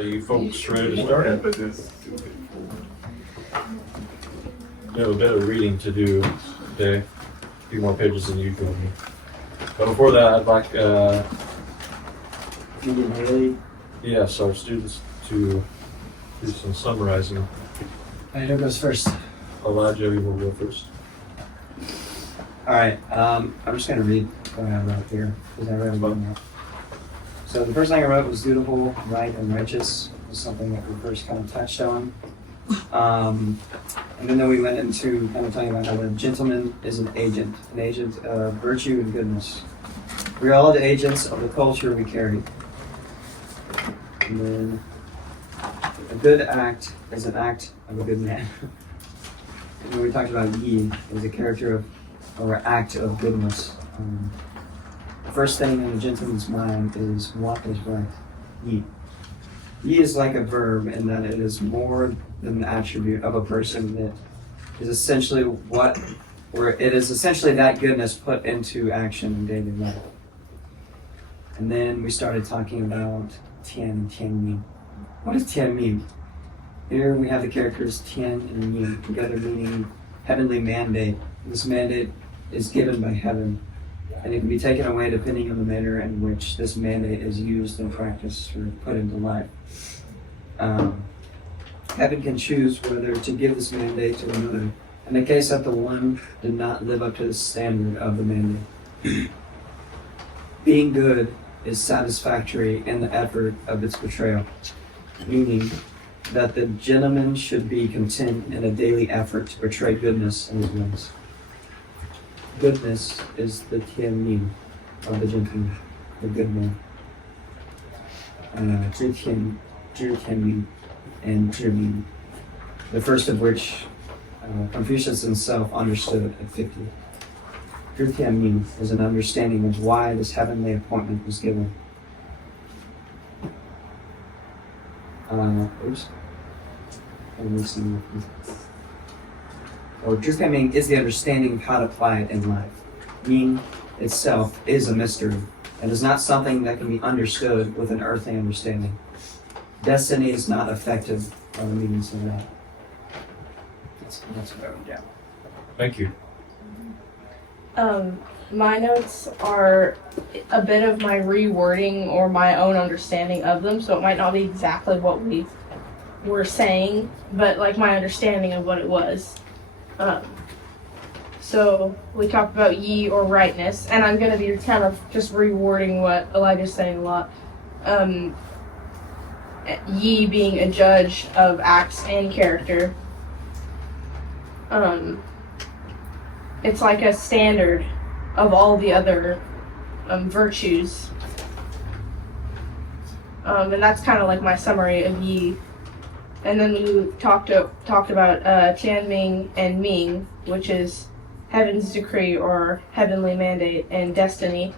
Are you folks ready to start? We have a bit of reading to do today, a few more pages than usual. But before that, I'd like, yes, our students to do some summarizing. Who goes first? Elijah, you will go first. All right, I'm just going to read what I wrote here, because I wrote it. So the first thing I wrote was dutiful, right, and righteous. Was something that we first kind of touched on. And then we went into kind of talking about how the gentleman is an agent of virtue and goodness. We are all the agents of the culture we carry. And then a good act is an act of a good man. And then we talked about yi as a character of, or act of goodness. The first thing in a gentleman's mind is what is right. Yi. Yi is like a verb in that it is more than an attribute of a person. That is essentially it is essentially that goodness put into action in daily life. And then we started talking about Tianming. What does Tian mean? Here we have the characters Tian and Ming together, meaning heavenly mandate. This mandate is given by heaven, and it can be taken away depending on the manner in which this mandate is used and practiced or put into life. Heaven can choose whether to give this mandate to another, in the case that the one did not live up to the standard of the mandate. Being good is satisfactory in the effort of its betrayal, meaning that the gentleman should be content in a daily effort to portray goodness in his ways. Goodness is the Tianming of the gentleman, the good man. 知天命 and 知命, the first of which Confucius himself understood at 50. 知天命 is an understanding of why this heavenly appointment was given. Or 知天命 is the understanding of how to apply it in life. Ming itself is a mystery and is not something that can be understood with an earthly understanding. Destiny is not affected by the meanings of that. That's what I wrote down. Thank you. My notes are a bit of my rewording or my own understanding of them, so it might not be exactly what we were saying, but like my understanding of what it was. So we talked about yi or rightness, and I'm going to be kind of just rewording what Elijah's saying a lot. Yi being a judge of acts and character. It's like a standard of all the other virtues. And that's kind of like my summary of yi. And then we talked about Tianming and Ming, which is heaven's decree or heavenly mandate, and destiny.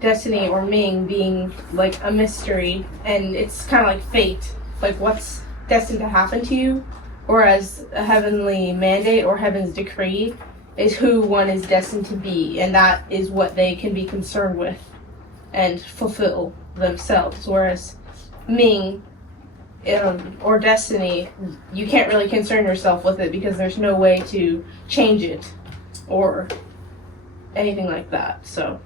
Destiny or Ming being like a mystery, and it's kind of like fate, like what's destined to happen to you, whereas a heavenly mandate or heaven's decree is who one is destined to be, and that is what they can be concerned with and fulfill themselves, whereas Ming or destiny, you can't really concern yourself with it because there's no way to change it or anything like that. So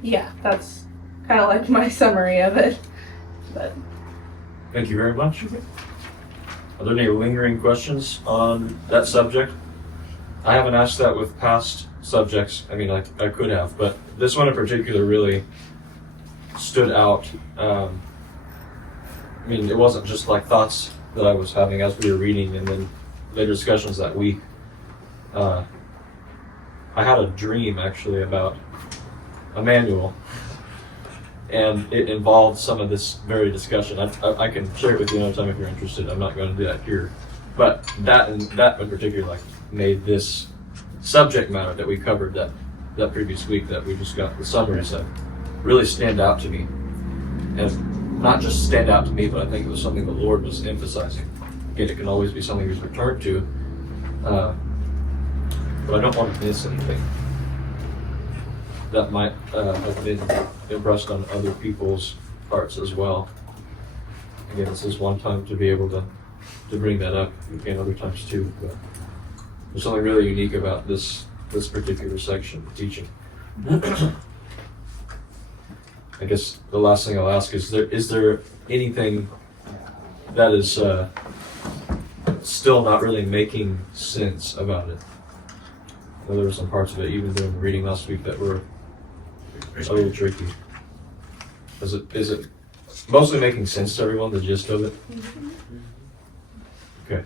yeah, that's kind of like my summary of it. But Thank you very much. Are there any lingering questions on that subject? I haven't asked that with past subjects. I mean, I could have, but this one in particular really stood out. I mean, it wasn't just like thoughts that I was having as we were reading, and then later discussions that week. I had a dream actually about a manual, and it involved some of this very discussion. I can share it with you another time if you're interested. I'm not going to do that here, but that in particular like made this subject matter that we covered that previous week that we just got the summaries of really stand out to me, and not just stand out to me, but I think it was something the Lord was emphasizing. Again, it can always be something He's returned to, but I don't want to miss anything that might have been impressed on other people's parts as well. Again, this is one time to be able to bring that up, again, other times too. But there's something really unique about this particular section of teaching. I guess the last thing I'll ask is there anything that is still not really making sense about it? Well, there were some parts of it, even during the reading last week, that were a little tricky. Is it mostly making sense to everyone, the gist of it? Okay.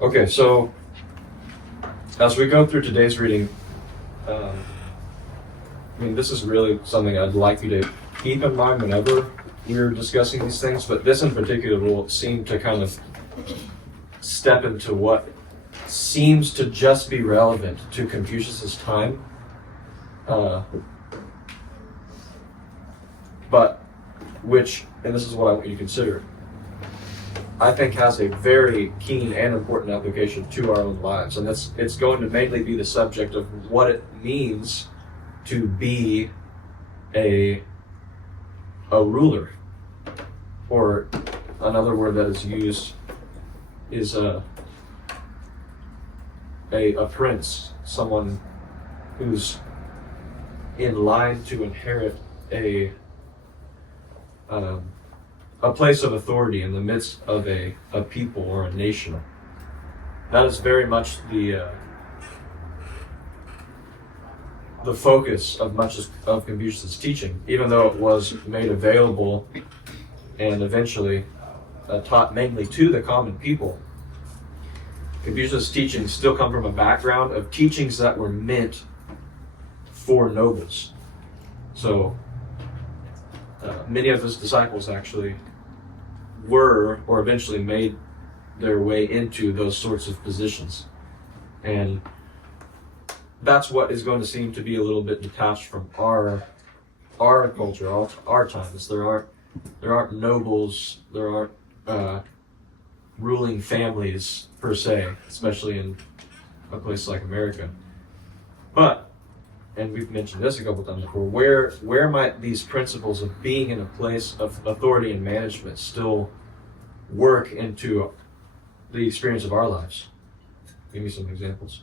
Okay, so as we go through today's reading, I mean, this is really something I'd like you to keep in mind whenever we're discussing these things, but this in particular will seem to kind of step into what seems to just be relevant to Confucius's time, but which, and this is what I want you to consider, I think has a very keen and important application to our own lives, and it's going to mainly be the subject of what it means to be a ruler, or another word that is used is a prince, someone who's in line to inherit a place of authority in the midst of a people or a nation. That is very much the focus of much of Confucius' teaching, even though it was made available and eventually taught mainly to the common people. Confucius' teachings still come from a background of teachings that were meant for nobles. So many of his disciples actually were, or eventually made their way into those sorts of positions. And that's what is going to seem to be a little bit detached from our culture, our times. There aren't nobles, there aren't ruling families per se, especially in a place like America. But, and we've mentioned this a couple times before, where might these principles of being in a place of authority and management still work into the experience of our lives? Give me some examples.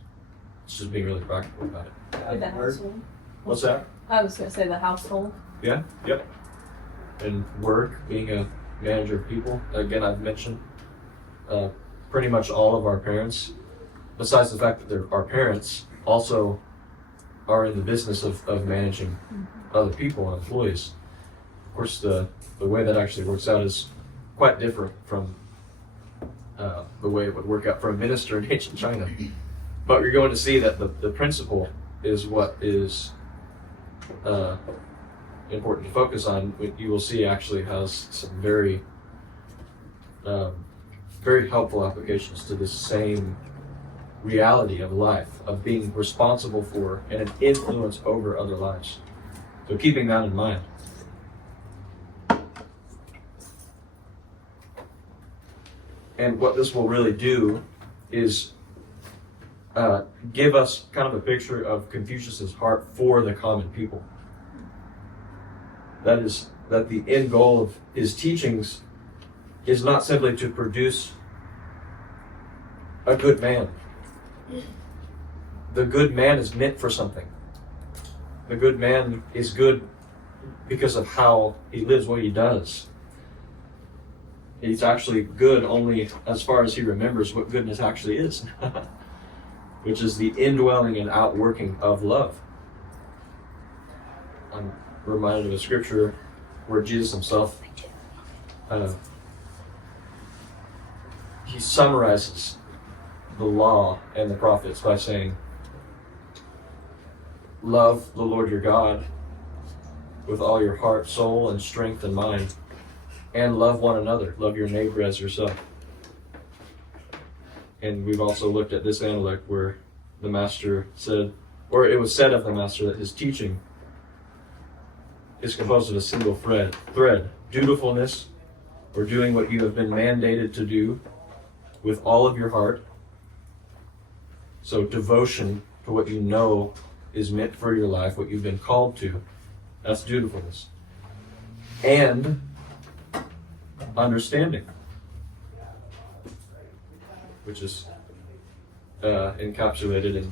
It's just being really practical about it. With the household. What's that? I was going to say the household. Yeah, yep. And work, being a manager of people. Again, I've mentioned pretty much all of our parents, besides the fact that they're our parents, also are in the business of managing other people and employees. Of course, the way that actually works out is quite different from the way it would work out for a minister in ancient China. But you're going to see that the principle is what is important to focus on. You will see actually has some very very helpful applications to this same reality of life, of being responsible for and an influence over other lives. So keeping that in mind. And what this will really do is give us kind of a picture of Confucius's heart for the common people. That is, that the end goal of his teachings is not simply to produce a good man. The good man is meant for something. The good man is good because of how he lives, what he does. He's actually good only as far as he remembers what goodness actually is, which is the indwelling and outworking of love. I'm reminded of a scripture where Jesus himself he summarizes the law and the prophets by saying, love the Lord your God with all your heart, soul, and strength and mind, and love one another. Love your neighbor as yourself. And we've also looked at this analect where the master said, or it was said of the master that his teaching is composed of a single thread. Dutifulness, or doing what you have been mandated to do with all of your heart, So devotion to what you know is meant for your life, what you've been called to, that's dutifulness. And understanding, which is encapsulated in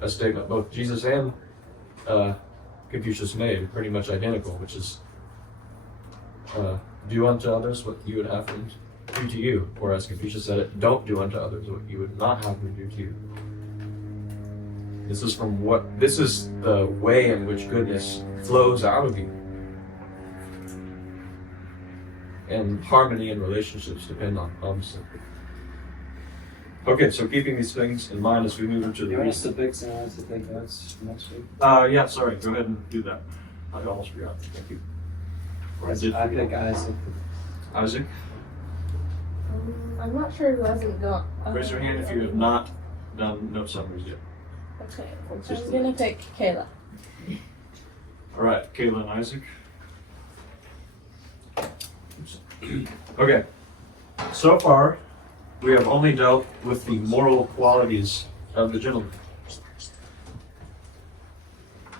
a statement both Jesus and Confucius made, pretty much identical, which is do unto others what you would have them do to you. Whereas Confucius said it, don't do unto others what you would not have them do to you. This is the way in which goodness flows out of you. And harmony in relationships depend on opposite. Okay, so keeping these things in mind as we move into Do the you want us to pick some to take notes next week? yeah, sorry, go ahead and do that. I almost forgot. Thank you. I pick Isaac. Isaac, I'm not sure who hasn't got. raise your hand if you have not done note summaries yet. Okay, so I'm gonna pick Kayla. All right, Kayla and Isaac. Okay, so far we have only dealt with the moral qualities of the gentleman.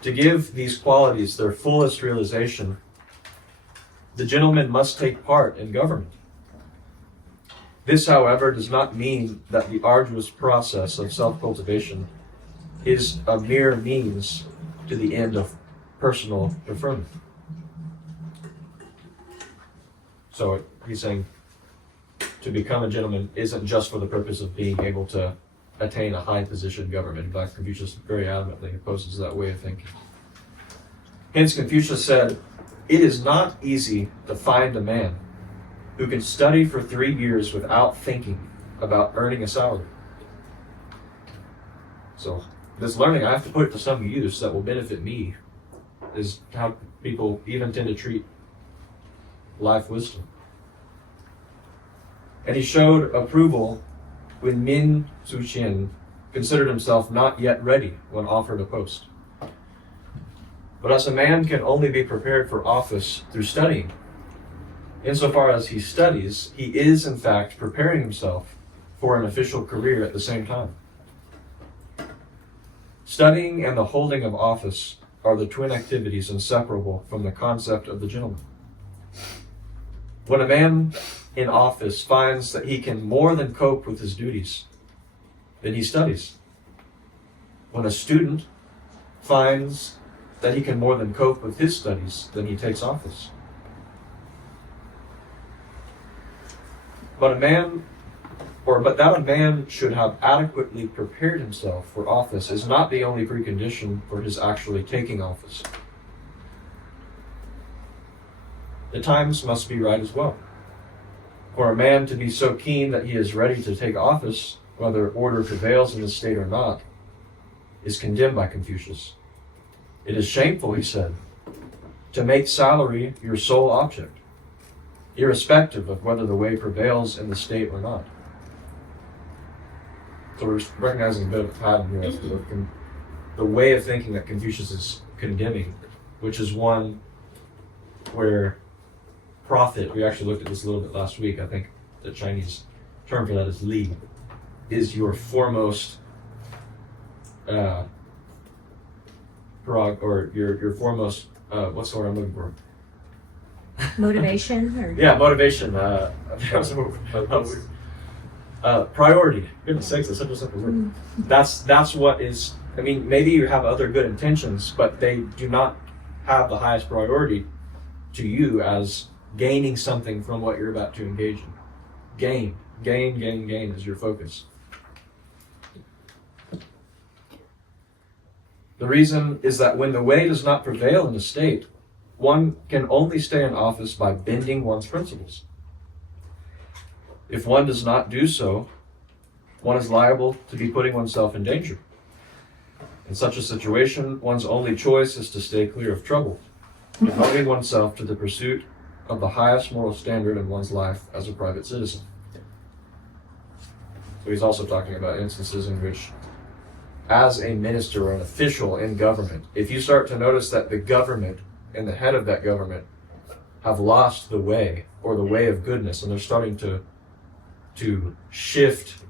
To give these qualities their fullest realization, the gentleman must take part in government. This, however, does not mean that the arduous process of self-cultivation is a mere means to the end of personal preferment. So he's saying to become a gentleman isn't just for the purpose of being able to attain a high position in government. In fact, Confucius very adamantly opposes that way of thinking. Hence, Confucius said, "It is not easy to find a man who can study for 3 years without thinking about earning a salary." So this learning, I have to put it to some use that will benefit me, is how people even tend to treat life wisdom. And he showed approval when Min Zuqian considered himself not yet ready when offered a post. But as a man can only be prepared for office through studying, insofar as he studies, he is in fact preparing himself for an official career at the same time. Studying and the holding of office are the twin activities inseparable from the concept of the gentleman. When a man in office finds that he can more than cope with his duties, then he studies. When a student finds that he can more than cope with his studies, then he takes office. But that a man should have adequately prepared himself for office is not the only precondition for his actually taking office. The times must be right as well. For a man to be so keen that he is ready to take office, whether order prevails in the state or not, is condemned by Confucius. It is shameful, he said, to make salary your sole object, irrespective of whether the way prevails in the state or not. So we're recognizing a bit of a pattern here as to the way of thinking that Confucius is condemning, which is one where profit, we actually looked at this a little bit last week, I think the Chinese term for that is li, is your foremost your foremost what's the word I'm looking for? Motivation or Yeah, motivation. Priority. Goodness sakes, that's such a simple word. That's what is. I mean, maybe you have other good intentions, but they do not have the highest priority to you as gaining something from what you're about to engage in. Gain is your focus. The reason is that when the way does not prevail in the state, one can only stay in office by bending one's principles. If one does not do so, one is liable to be putting oneself in danger. In such a situation, one's only choice is to stay clear of trouble, devoting oneself to the pursuit of the highest moral standard in one's life as a private citizen. So he's also talking about instances in which, as a minister or an official in government, if you start to notice that the government and the head of that government have lost the way, or the way of goodness, and they're starting to shift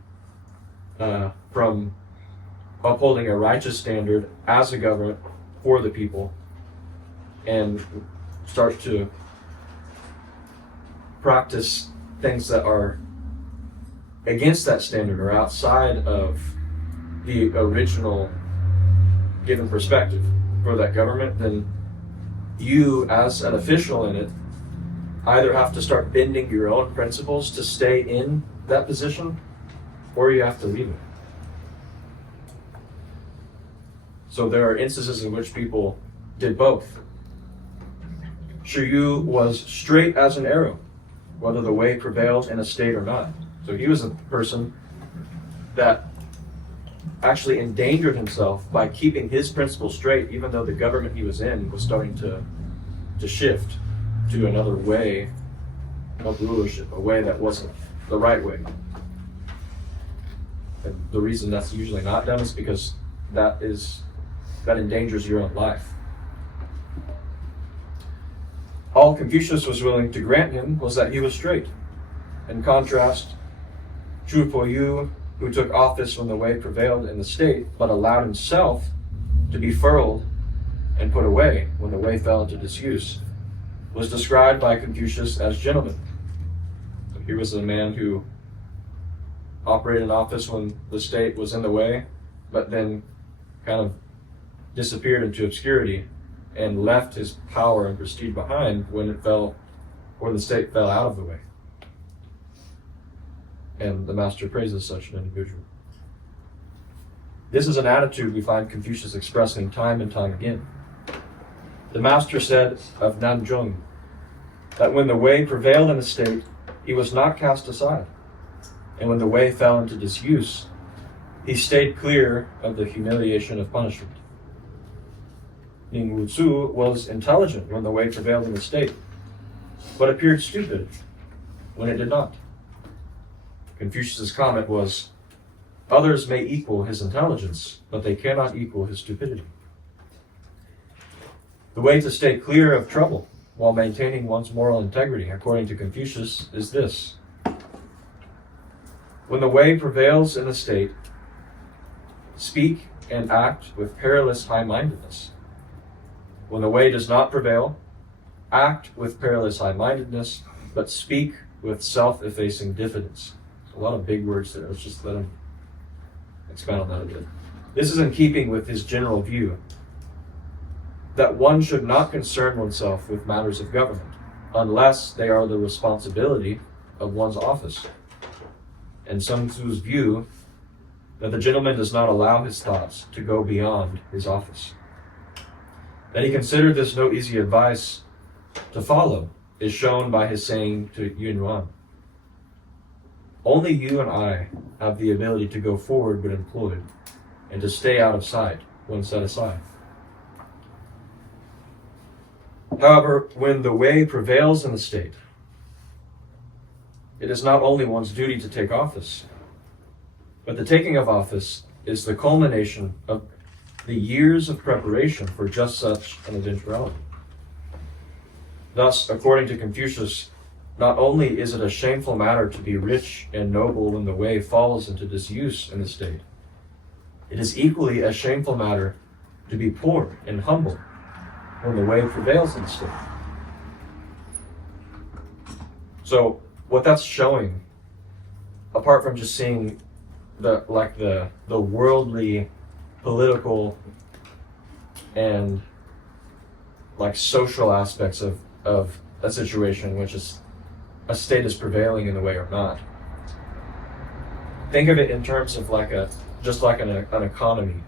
from upholding a righteous standard as a government for the people, and start to practice things that are against that standard or outside of the original given perspective for that government, then you, as an official in it, either have to start bending your own principles to stay in that position, or you have to leave it. So there are instances in which people did both. Shiyu was straight as an arrow, whether the way prevailed in a state or not. So he was a person that actually endangered himself by keeping his principles straight, even though the government he was in was starting to shift to another way of rulership, a way that wasn't the right way. And the reason that's usually not done is because that endangers your own life. All Confucius was willing to grant him was that he was straight. In contrast, Chu Po-yu, who took office when the way prevailed in the state, but allowed himself to be furled and put away when the way fell into disuse, was described by Confucius as gentleman. So here was a man who operated in office when the state was in the way, but then kind of disappeared into obscurity and left his power and prestige behind when it fell, or the state fell out of the way. And the master praises such an individual. This is an attitude we find Confucius expressing time and time again. The master said of Nanzhong that when the way prevailed in the state, he was not cast aside. And when the way fell into disuse, he stayed clear of the humiliation of punishment. Ning Wu-tzu was intelligent when the way prevailed in the state, but appeared stupid when it did not. Confucius's comment was, others may equal his intelligence, but they cannot equal his stupidity. The way to stay clear of trouble while maintaining one's moral integrity, according to Confucius, is this. When the way prevails in the state, speak and act with perilous high-mindedness. When the way does not prevail, act with perilous high-mindedness, but speak with self-effacing diffidence. A lot of big words there. Let's just let him expand on that a bit. This is in keeping with his general view that one should not concern oneself with matters of government unless they are the responsibility of one's office. And Sun Tzu's view that the gentleman does not allow his thoughts to go beyond his office. That he considered this no easy advice to follow is shown by his saying to Yun Yuan, only you and I have the ability to go forward when employed and to stay out of sight when set aside. However, when the way prevails in the state, it is not only one's duty to take office, but the taking of office is the culmination of the years of preparation for just such an eventuality. Thus, according to Confucius, not only is it a shameful matter to be rich and noble when the way falls into disuse in the state, it is equally a shameful matter to be poor and humble when the way prevails in the state. So, what that's showing, apart from just seeing the worldly, political, and social aspects of a situation, which is a state is prevailing in the way or not. Think of it in terms of an economy.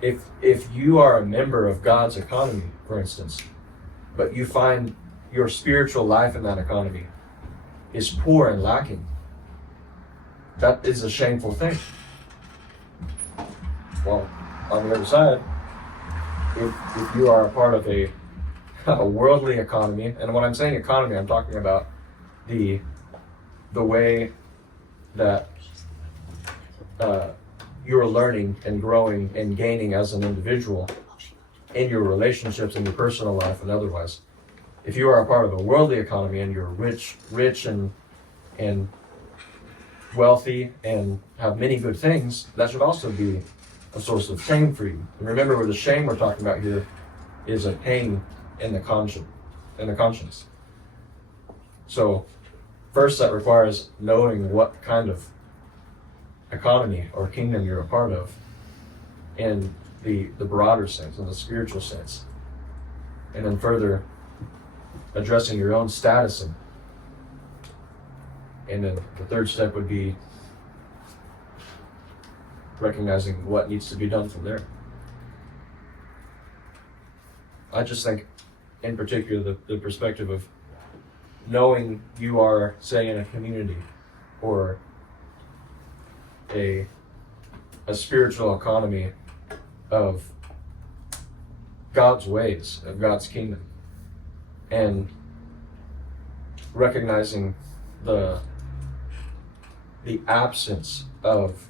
If you are a member of God's economy, for instance, but you find your spiritual life in that economy is poor and lacking, that is a shameful thing. Well, on the other side, if you are a part of a worldly economy, and when I'm saying economy, I'm talking about the way that you're learning and growing and gaining as an individual in your relationships, in your personal life, and otherwise. If you are a part of a worldly economy and you're rich and wealthy and have many good things, that should also be a source of shame for you. And remember, where the shame we're talking about here is a pain in the conscience. So first, that requires knowing what kind of economy or kingdom you're a part of in the broader sense, in the spiritual sense. And then further, addressing your own status. And then the third step would be recognizing what needs to be done from there. I just think, in particular, the perspective of knowing you are, say, in a community or a spiritual economy of God's ways, of God's kingdom, and recognizing the absence of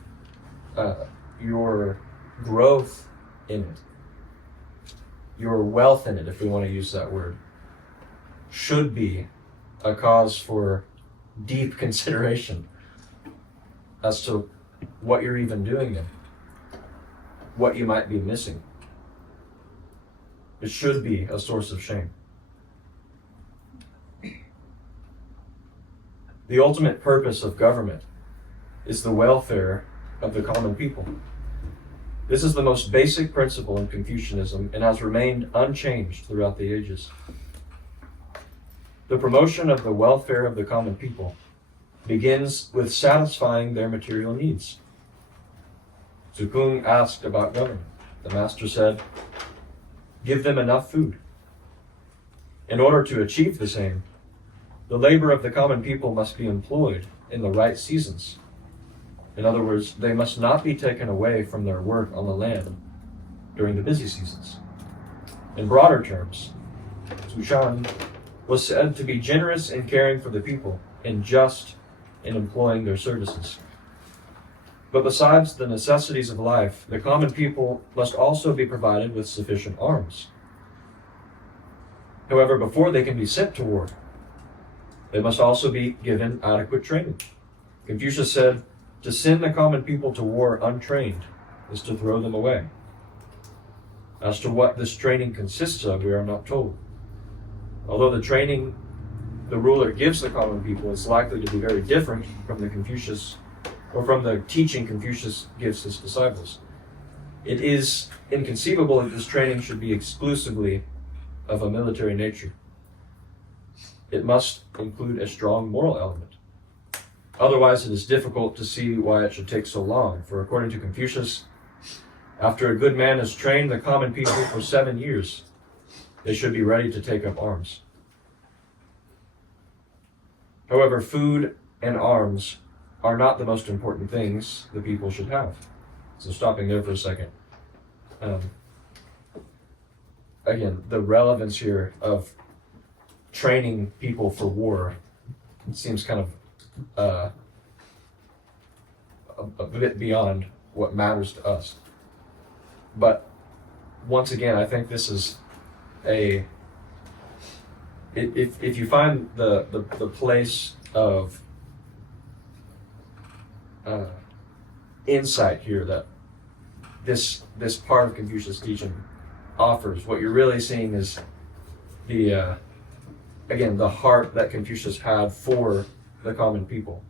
your growth in it, your wealth in it, if we want to use that word, should be a cause for deep consideration as to what you're even doing and what you might be missing. It should be a source of shame. The ultimate purpose of government is the welfare of the common people. This is the most basic principle in Confucianism and has remained unchanged throughout the ages. The promotion of the welfare of the common people begins with satisfying their material needs. Zukung asked about government. The master said, "Give them enough food." In order to achieve the same, the labor of the common people must be employed in the right seasons. In other words, they must not be taken away from their work on the land during the busy seasons. In broader terms, Zushan was said to be generous in caring for the people and just in employing their services. But besides the necessities of life, the common people must also be provided with sufficient arms. However, before they can be sent to war, they must also be given adequate training. Confucius said, "To send the common people to war untrained is to throw them away." As to what this training consists of, we are not told. Although the training the ruler gives the common people is likely to be very different from the teaching Confucius gives his disciples, it is inconceivable that this training should be exclusively of a military nature. It must include a strong moral element. Otherwise, it is difficult to see why it should take so long, for according to Confucius, after a good man has trained the common people for 7 years, they should be ready to take up arms. However, food and arms are not the most important things the people should have. So stopping there for a second. Again, the relevance here of training people for war seems kind of a bit beyond what matters to us. But once again, I think this is if you find the place of insight here that this part of Confucius' teaching offers, what you're really seeing is the heart that Confucius had for the common people,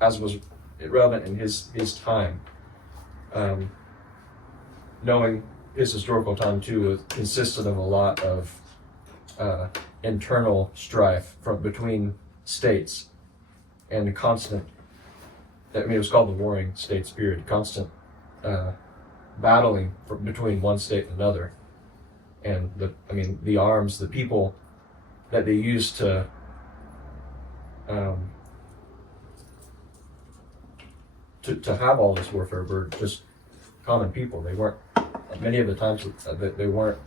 as was relevant in his time. Knowing his historical time too consisted of a lot of internal strife between states and constant. It was called the Warring States period. Constant battling between one state and another, and the arms, the people that they used to have all this warfare were just common people. They weren't, many of the times, they weren't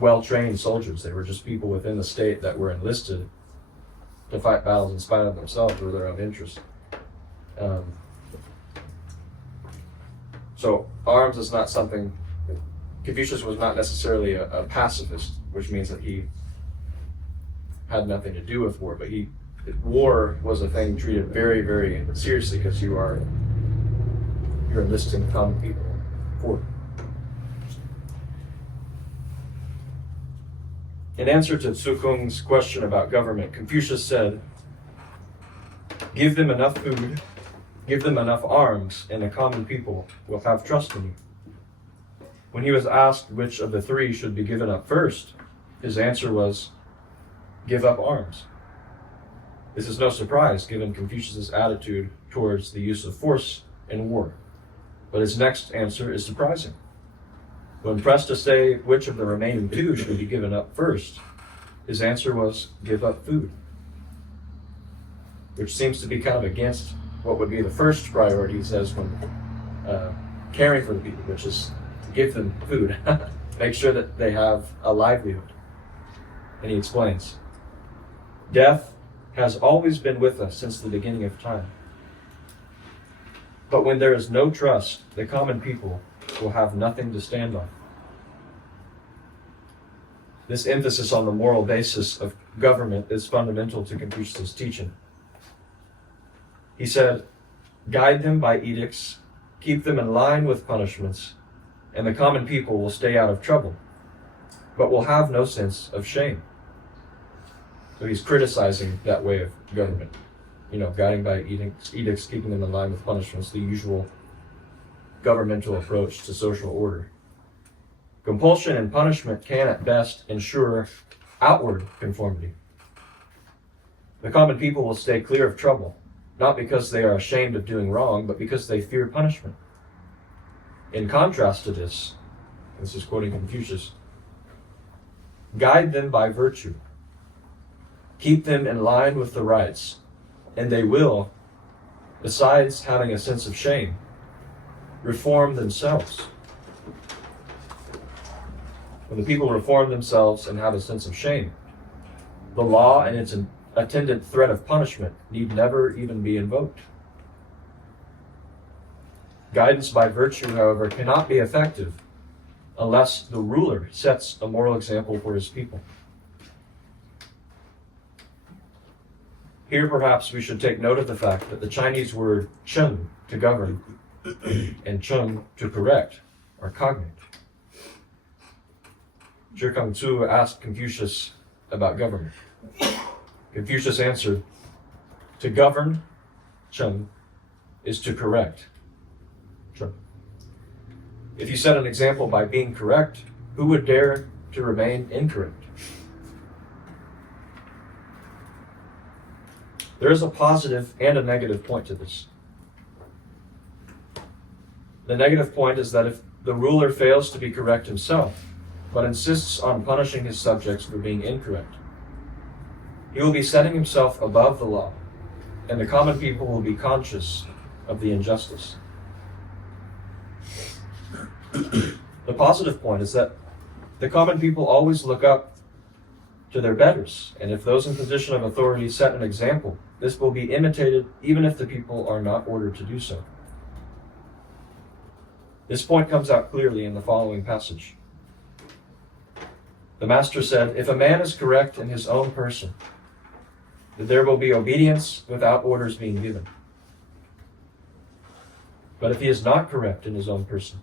well-trained soldiers. They were just people within the state that were enlisted to fight battles in spite of themselves or their own interest. So arms is not something. Confucius was not necessarily a pacifist, which means that he had nothing to do with war, but he war was a thing treated very, very seriously because you're enlisting common people for it. In answer to Tsukung's question about government, Confucius said, "Give them enough food, give them enough arms, and the common people will have trust in you." When he was asked which of the three should be given up first, his answer was, "Give up arms." This is no surprise given Confucius's attitude towards the use of force in war. But his next answer is surprising. When pressed to say which of the remaining two should be given up first, his answer was, "Give up food," which seems to be kind of against what would be the first priority, he says, when caring for the people, which is to give them food, make sure that they have a livelihood. And he explains, "Death has always been with us since the beginning of time. But when there is no trust, the common people will have nothing to stand on." This emphasis on the moral basis of government is fundamental to Confucius' teaching. He said, "Guide them by edicts, keep them in line with punishments, and the common people will stay out of trouble, but will have no sense of shame." So he's criticizing that way of government. Guiding by edicts, keeping them in line with punishments, the usual governmental approach to social order. Compulsion and punishment can at best ensure outward conformity. The common people will stay clear of trouble, not because they are ashamed of doing wrong, but because they fear punishment. In contrast to this is quoting Confucius, "Guide them by virtue. Keep them in line with the rights, and they will, besides having a sense of shame, reform themselves." When the people reform themselves and have a sense of shame, the law and its attendant threat of punishment need never even be invoked. Guidance by virtue, however, cannot be effective unless the ruler sets a moral example for his people. Here, perhaps, we should take note of the fact that the Chinese word "cheng" to govern and "cheng" to correct are cognate. Zhi Kangzu asked Confucius about government. Confucius answered, "To govern, cheng, is to correct, cheng." If you set an example by being correct, who would dare to remain incorrect? There is a positive and a negative point to this. The negative point is that if the ruler fails to be correct himself, but insists on punishing his subjects for being incorrect, he will be setting himself above the law, and the common people will be conscious of the injustice. The positive point is that the common people always look up to their betters, and if those in position of authority set an example, this will be imitated even if the people are not ordered to do so. This point comes out clearly in the following passage. The master said, "If a man is correct in his own person, then there will be obedience without orders being given. But if he is not correct in his own person,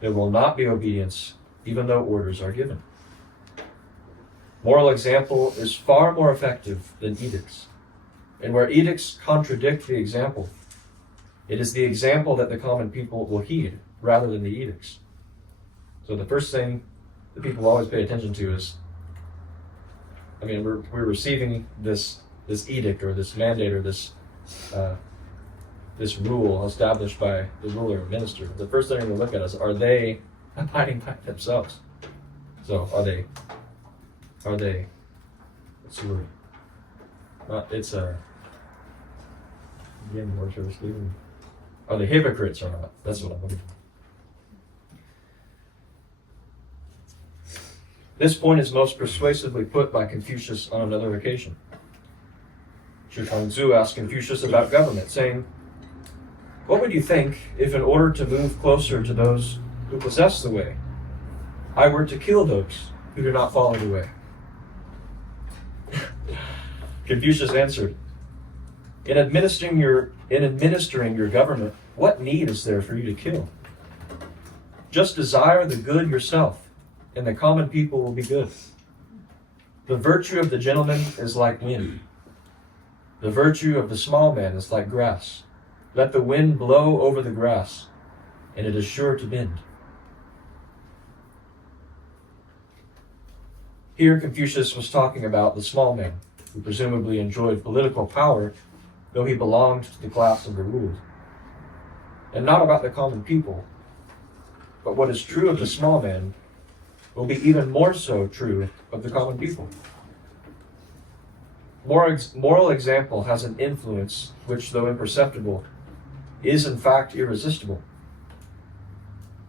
there will not be obedience even though orders are given." Moral example is far more effective than edicts. And where edicts contradict the example, it is the example that the common people will heed rather than the edicts. So the first thing that people always pay attention to is, we're receiving this edict or this mandate or this rule established by the ruler or minister. The first thing we look at is, are they abiding by themselves? So are they? What's the word? It's a. Again, more service leaving. Are they hypocrites or not? That's what I'm looking for. This point is most persuasively put by Confucius on another occasion. Zhi Kangzu asked Confucius about government, saying, "What would you think if, in order to move closer to those who possess the way, I were to kill those who do not follow the way?" Confucius answered, in administering your government, what need is there for you to kill? Just desire the good yourself, and the common people will be good. The virtue of the gentleman is like wind. The virtue of the small man is like grass. Let the wind blow over the grass, and it is sure to bend. Here Confucius was talking about the small man, who presumably enjoyed political power, though he belonged to the class of the ruled. And not about the common people, but what is true of the small man will be even more so true of the common people. Moral example has an influence which, though imperceptible, is in fact irresistible.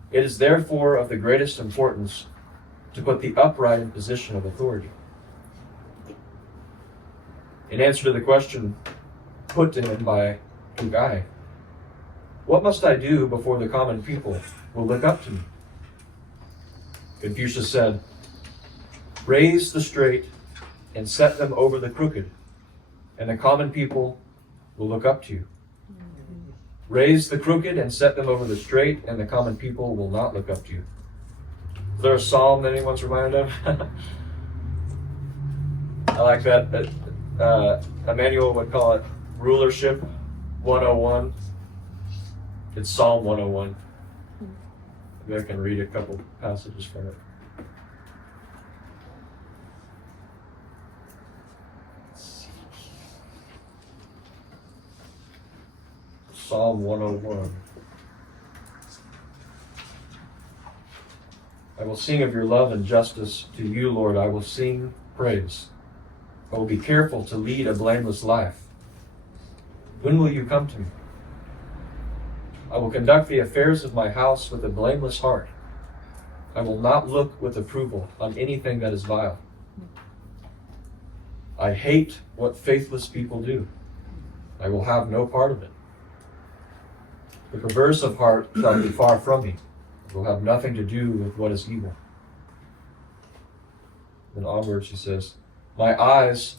It is therefore of the greatest importance to put the upright in position of authority. In answer to the question put to him by Guy, what must I do before the common people will look up to me? Confucius said, raise the straight and set them over the crooked, and the common people will look up to you. Raise the crooked and set them over the straight, and the common people will not look up to you. Is there a psalm that anyone's reminded of? I like that. Emmanuel would call it Rulership 101. It's Psalm 101. Maybe I can read a couple passages from it. Psalm 101. I will sing of your love and justice. To you, Lord, I will sing praise. I will be careful to lead a blameless life. When will you come to me? I will conduct the affairs of my house with a blameless heart. I will not look with approval on anything that is vile. I hate what faithless people do. I will have no part of it. The perverse of heart shall be far from me. I will have nothing to do with what is evil. Then onward she says, my eyes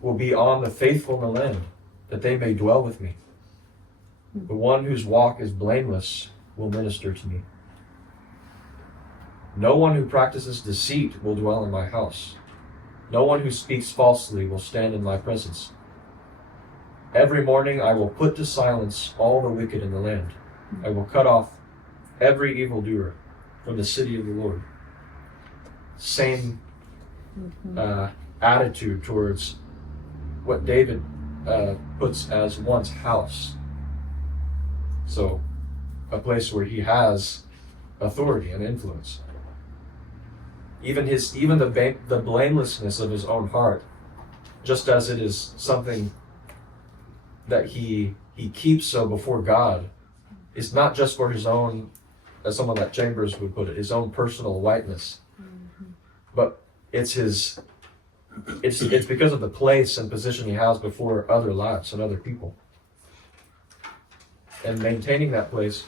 will be on the faithful in the land, that they may dwell with me. The one whose walk is blameless will minister to me. No one who practices deceit will dwell in my house. No one who speaks falsely will stand in my presence. Every morning I will put to silence all the wicked in the land. I will cut off every evildoer from the city of the Lord. Same attitude towards what David puts as one's house. So, a place where he has authority and influence. Even the blamelessness of his own heart, just as it is something that he keeps so before God, is not just for his own, as someone like Chambers would put it, his own personal whiteness, but it's because of the place and position he has before other lives and other people. And maintaining that place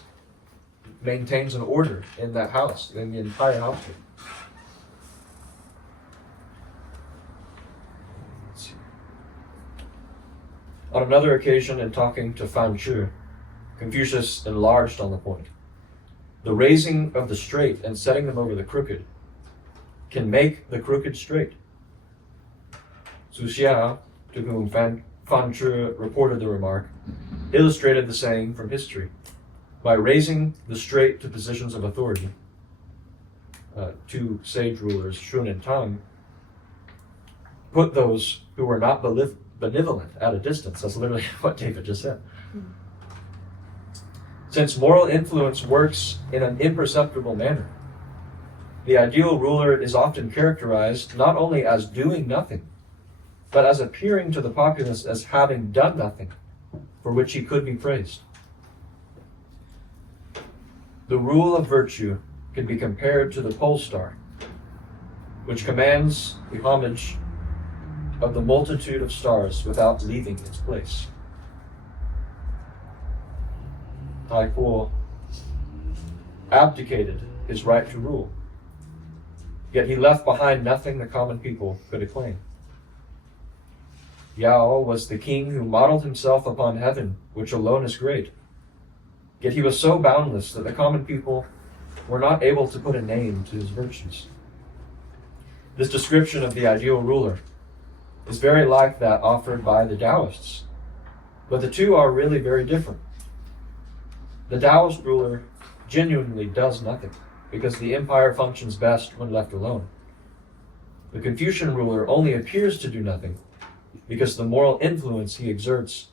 maintains an order in that house, in the entire household. On another occasion, in talking to Fan Chu, Confucius enlarged on the point. The raising of the straight and setting them over the crooked can make the crooked straight. Zhu Xia, to whom Fan Chu reported the remark, illustrated the saying from history. By raising the straight to positions of authority, two sage rulers, Shun and Tang, put those who were not benevolent at a distance. That's literally what David just said. Since moral influence works in an imperceptible manner, the ideal ruler is often characterized not only as doing nothing, but as appearing to the populace as having done nothing for which he could be praised. The rule of virtue can be compared to the pole star, which commands the homage of the multitude of stars without leaving its place. Tai Po abdicated his right to rule, yet he left behind nothing the common people could acclaim. Yao was the king who modeled himself upon heaven, which alone is great. Yet he was so boundless that the common people were not able to put a name to his virtues. This description of the ideal ruler is very like that offered by the Taoists, but the two are really very different. The Taoist ruler genuinely does nothing, because the empire functions best when left alone. The Confucian ruler only appears to do nothing, because the moral influence he exerts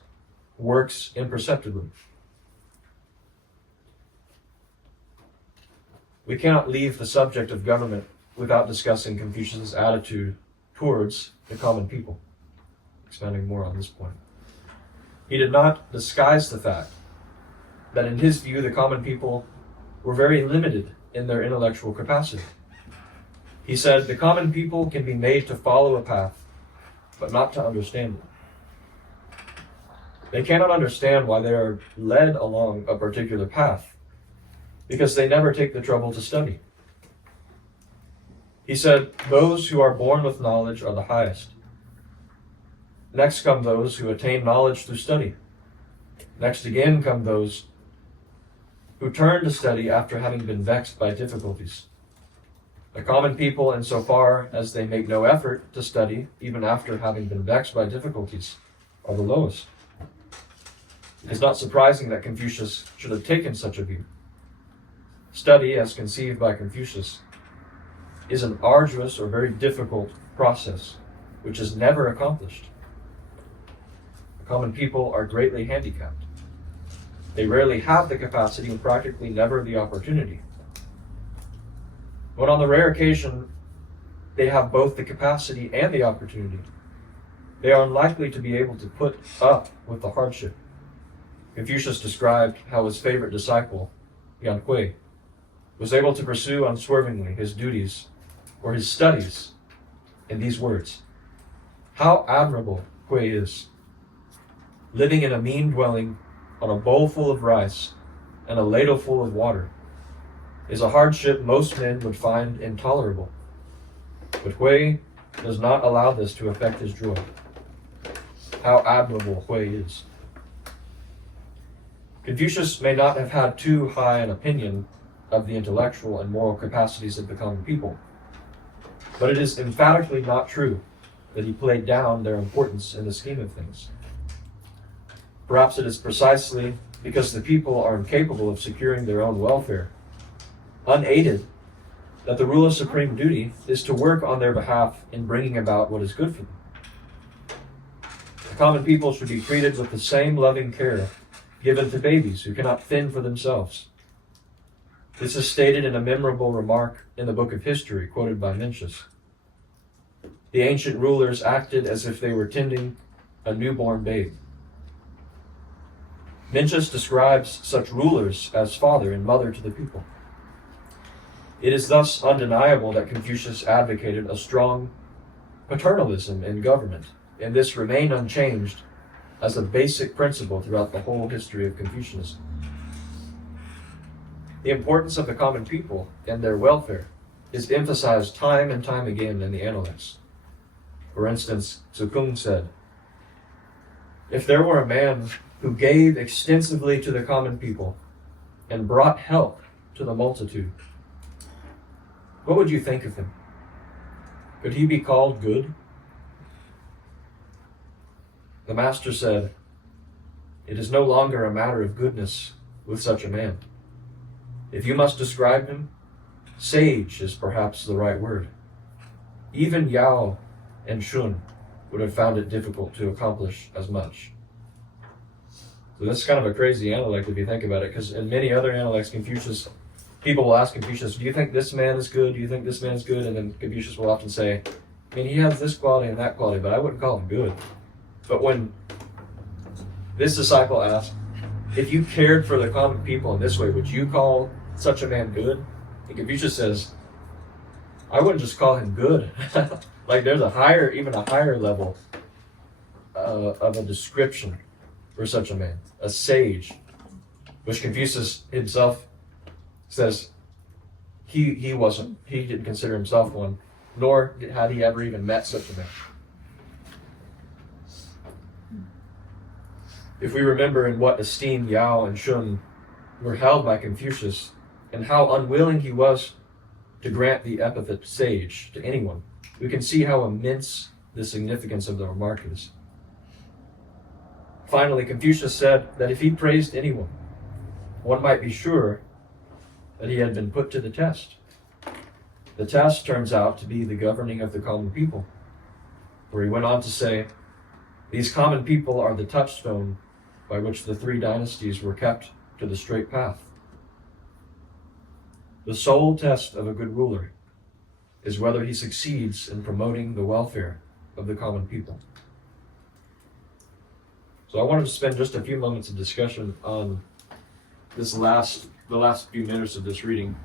works imperceptibly. We cannot leave the subject of government without discussing Confucius' attitude towards the common people. Expanding more on this point. He did not disguise the fact that in his view the common people were very limited in their intellectual capacity. He said the common people can be made to follow a path, but not to understand it. They cannot understand why they are led along a particular path, because they never take the trouble to study. He said, those who are born with knowledge are the highest. Next come those who attain knowledge through study. Next again come those who turn to study after having been vexed by difficulties. The common people, insofar as they make no effort to study, even after having been vexed by difficulties, are the lowest. It is not surprising that Confucius should have taken such a view. Study, as conceived by Confucius, is an arduous or very difficult process which is never accomplished. The common people are greatly handicapped. They rarely have the capacity and practically never the opportunity. But on the rare occasion they have both the capacity and the opportunity, they are unlikely to be able to put up with the hardship. Confucius described how his favorite disciple, Yan Hui, was able to pursue unswervingly his duties or his studies in these words: how admirable Hui is, living in a mean dwelling on a bowl full of rice and a ladle full of water is a hardship most men would find intolerable. But Hui does not allow this to affect his joy. How admirable Hui is. Confucius may not have had too high an opinion of the intellectual and moral capacities of the common people, but it is emphatically not true that he played down their importance in the scheme of things. Perhaps it is precisely because the people are incapable of securing their own welfare, unaided, that the ruler's supreme duty is to work on their behalf in bringing about what is good for them. The common people should be treated with the same loving care given to babies who cannot fend for themselves. This is stated in a memorable remark in the Book of History, quoted by Mencius. The ancient rulers acted as if they were tending a newborn babe. Mencius describes such rulers as father and mother to the people. It is thus undeniable that Confucius advocated a strong paternalism in government, and this remained unchanged as a basic principle throughout the whole history of Confucianism. The importance of the common people and their welfare is emphasized time and time again in the Analects. For instance, Tzu Kung said, if there were a man who gave extensively to the common people and brought help to the multitude, what would you think of him? Could he be called good? The master said, it is no longer a matter of goodness with such a man. If you must describe him, sage is perhaps the right word. Even Yao and Shun would have found it difficult to accomplish as much. So that's kind of a crazy analect if you think about it, because in many other analects, people will ask Confucius, do you think this man is good? Do you think this man is good? And then Confucius will often say, I mean, he has this quality and that quality, but I wouldn't call him good. But when this disciple asked, if you cared for the common people in this way, would you call such a man good? And Confucius says, I wouldn't just call him good. Like there's even a higher level of a description for such a man, a sage, which Confucius himself says he didn't consider himself one, nor had he ever even met such a man. If we remember in what esteem Yao and Shun were held by Confucius, and how unwilling he was to grant the epithet sage to anyone, we can see how immense the significance of the remark is. Finally, Confucius said that if he praised anyone, one might be sure that he had been put to the test. The test turns out to be the governing of the common people, where he went on to say, "These common people are the touchstone by which the three dynasties were kept to the straight path." The sole test of a good ruler is whether he succeeds in promoting the welfare of the common people. So I wanted to spend just a few moments of discussion on the last few minutes of this reading,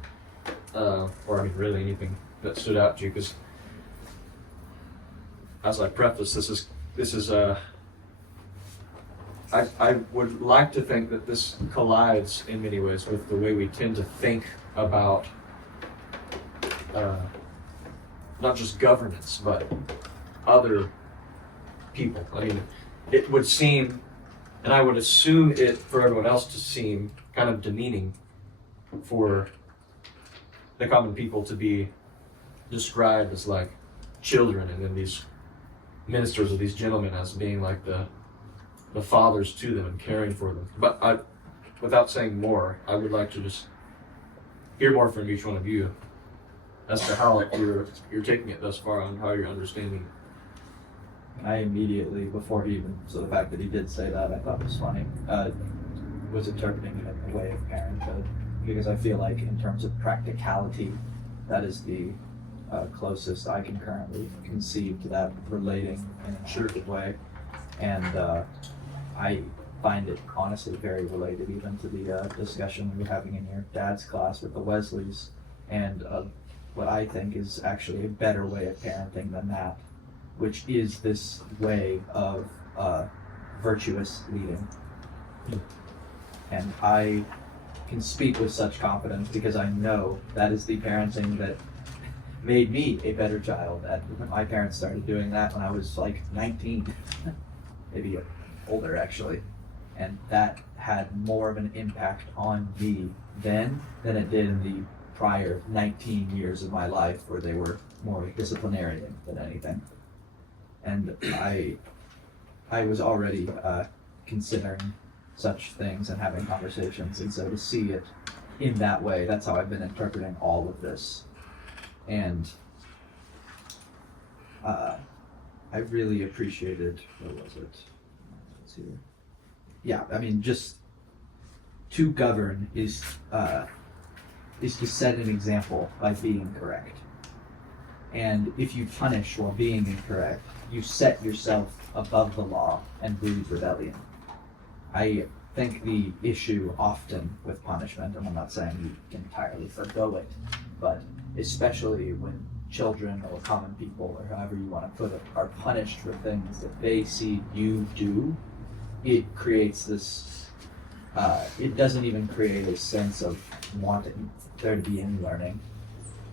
or I mean really anything that stood out to you, because as I preface, this is I would like to think that this collides in many ways with the way we tend to think about not just governance, but other people. I mean, it would seem, and I would assume it for everyone else to seem kind of demeaning for the common people to be described as like children, and then these ministers or these gentlemen as being like the fathers to them and caring for them. But without saying more, I would like to just hear more from each one of you as to how you're taking it thus far and how you're understanding. I immediately, before he even, so the fact that he did say that I thought was funny, was interpreting it in the way of parenthood, because I feel like in terms of practicality, that is the closest I can currently conceive to that relating in a certain way. And I find it honestly very related even to the discussion we were having in your dad's class with the Wesleys, and what I think is actually a better way of parenting than that, which is this way of virtuous leading. And I can speak with such confidence because I know that is the parenting that made me a better child. My parents started doing that when I was like 19, maybe older actually. And that had more of an impact on me then than it did in the prior 19 years of my life, where they were more disciplinarian than anything. And I was already considering such things and having conversations, and so to see it in that way, that's how I've been interpreting all of this. And I really appreciated, what was it? Let's see. Yeah, I mean, just to govern is to set an example by being correct. And if you punish while being incorrect, you set yourself above the law and breed rebellion. I think the issue often with punishment, and I'm not saying you can entirely forgo it, but especially when children or common people, or however you want to put it, are punished for things that they see you do, it creates this, it doesn't even create a sense of wanting there to be any learning.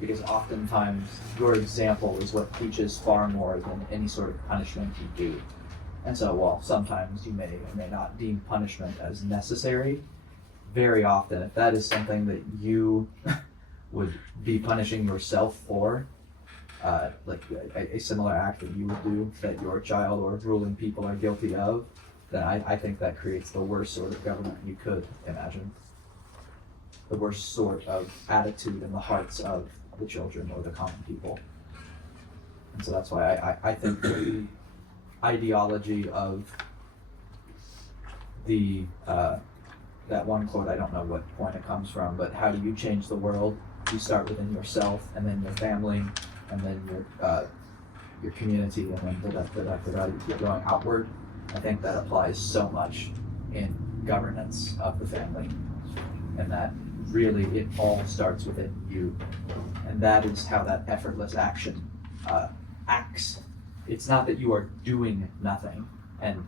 Because oftentimes your example is what teaches far more than any sort of punishment you do. And so while sometimes you may or may not deem punishment as necessary, very often if that is something that you would be punishing yourself for, like a similar act that you would do that your child or ruling people are guilty of, then I think that creates the worst sort of government you could imagine. The worst sort of attitude in the hearts of the children or the common people. And so that's why I think the ideology of the that one quote, I don't know what point it comes from, but how do you change the world? You start within yourself, and then your family, and then your community, and then you keep going outward. I think that applies so much in governance of the family, and that really it all starts within you. And that is how that effortless action acts. It's not that you are doing nothing and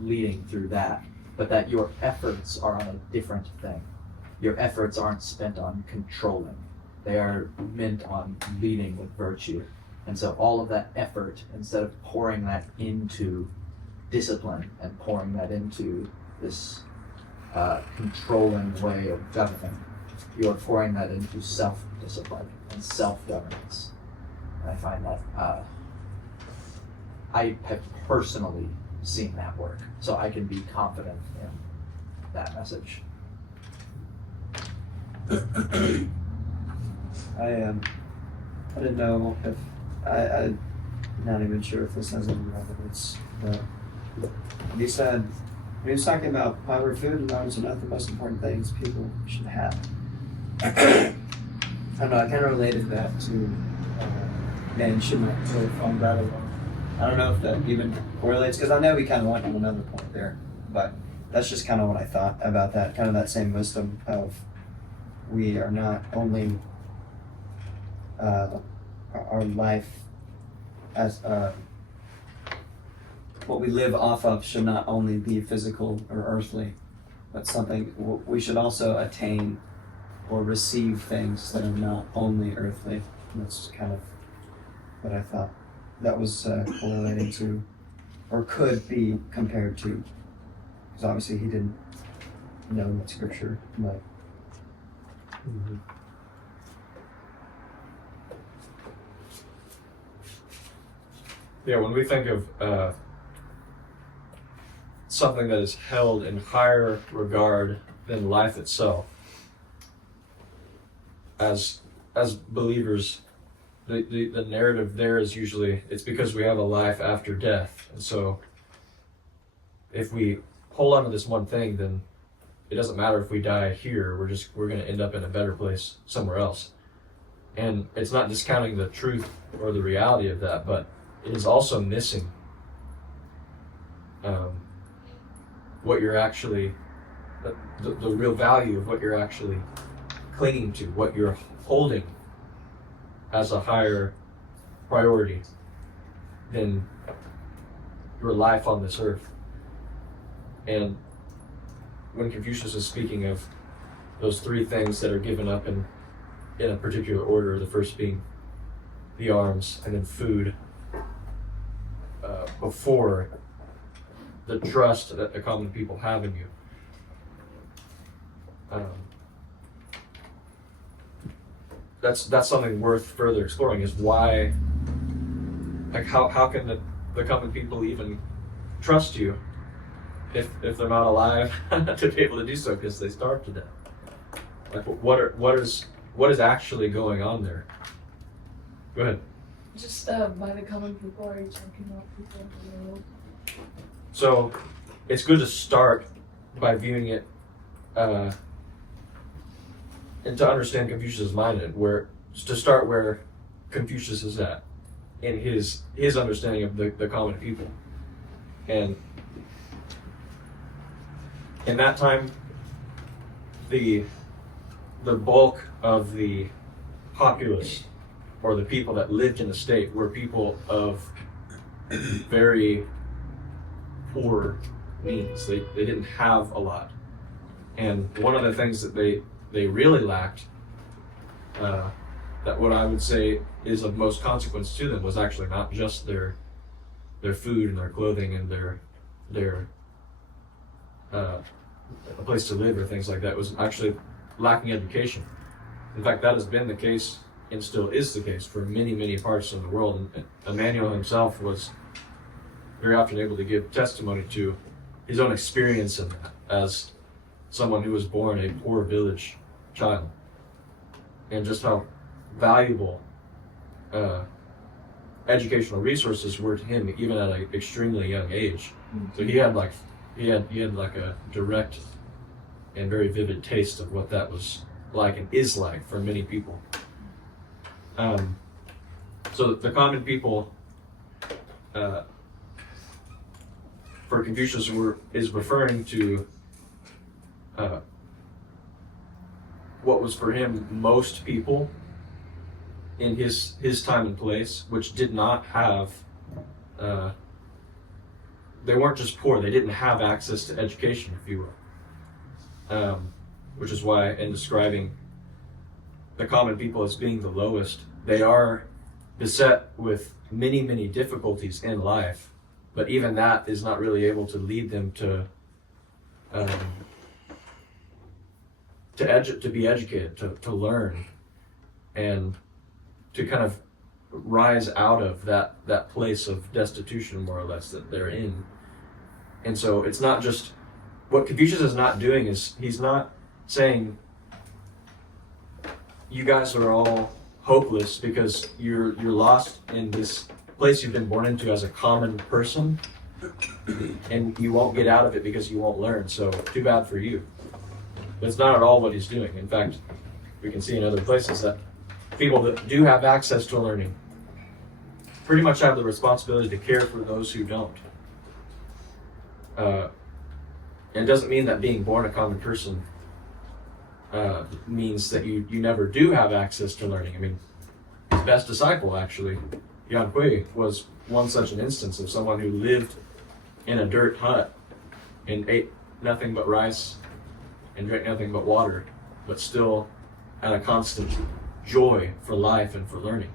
leading through that, but that your efforts are on a different thing. Your efforts aren't spent on controlling. They are meant on leading with virtue. And so all of that effort, instead of pouring that into discipline and pouring that into this controlling way of governing. You are pouring that into self-discipline and self-governance. And I find that I have personally seen that work, so I can be confident in that message. I didn't know if I'm not even sure if this has any relevance, but he said when he was talking about proper food and knowledge are not the most important things people should have. I don't know. I kind of related that to man should not really find that alone. I don't know if that even correlates because I know we kind of went on another point there, but that's just kind of what I thought about that. Kind of that same wisdom of we are not only our life as what we live off of should not only be physical or earthly, but something we should also attain or receive things that are not only earthly. And that's kind of what I thought that was correlating to, or could be compared to, because obviously he didn't know that scripture, but. Mm-hmm. Yeah, when we think of something that is held in higher regard than life itself, as believers, the narrative there is usually it's because we have a life after death, and so if we hold on to this one thing, then it doesn't matter if we die here. We're going to end up in a better place somewhere else, and it's not discounting the truth or the reality of that, but it is also missing what you're actually, the real value of what you're actually clinging to, what you're holding as a higher priority than your life on this earth. And when Confucius is speaking of those three things that are given up in a particular order, the first being the arms and then food, before the trust that the common people have in you. That's something worth further exploring, is why, like how can the common people even trust you if they're not alive to be able to do so because they starved to death? Like what is actually going on there? Go ahead. Just by the common people, are you talking about people in the world? So it's good to start by viewing it and to understand Confucius' mind, and to start where Confucius is at in his understanding of the common people. And in that time, the bulk of the populace, or the people that lived in the state, were people of very poor means. They didn't have a lot. And one of the things that they really lacked, that what I would say is of most consequence to them, was actually not just their food and their clothing and their a place to live or things like that. It was actually lacking education. In fact, that has been the case and still is the case for many, many parts of the world. And Emmanuel himself was very often able to give testimony to his own experience in that as someone who was born a poor village child, and just how valuable educational resources were to him even at an extremely young age. So he had like a direct and very vivid taste of what that was like and is like for many people. So the common people, for Confucius, is referring to what was for him most people in his time and place, which did not have, they weren't just poor, they didn't have access to education, if you will. Which is why, in describing the common people as being the lowest, they are beset with many, many difficulties in life, but even that is not really able to lead them to be educated, to learn, and to kind of rise out of that place of destitution, more or less, that they're in. And so it's not just, what Confucius is not doing is, he's not saying you guys are all hopeless because you're lost in this place you've been born into as a common person, and you won't get out of it because you won't learn, so too bad for you. That's not at all what he's doing. In fact, we can see in other places that people that do have access to learning pretty much have the responsibility to care for those who don't. And it doesn't mean that being born a common person means that you never do have access to learning. I mean, his best disciple, actually, Yan Hui, was one such an instance of someone who lived in a dirt hut and ate nothing but rice and drank nothing but water, but still had a constant joy for life and for learning.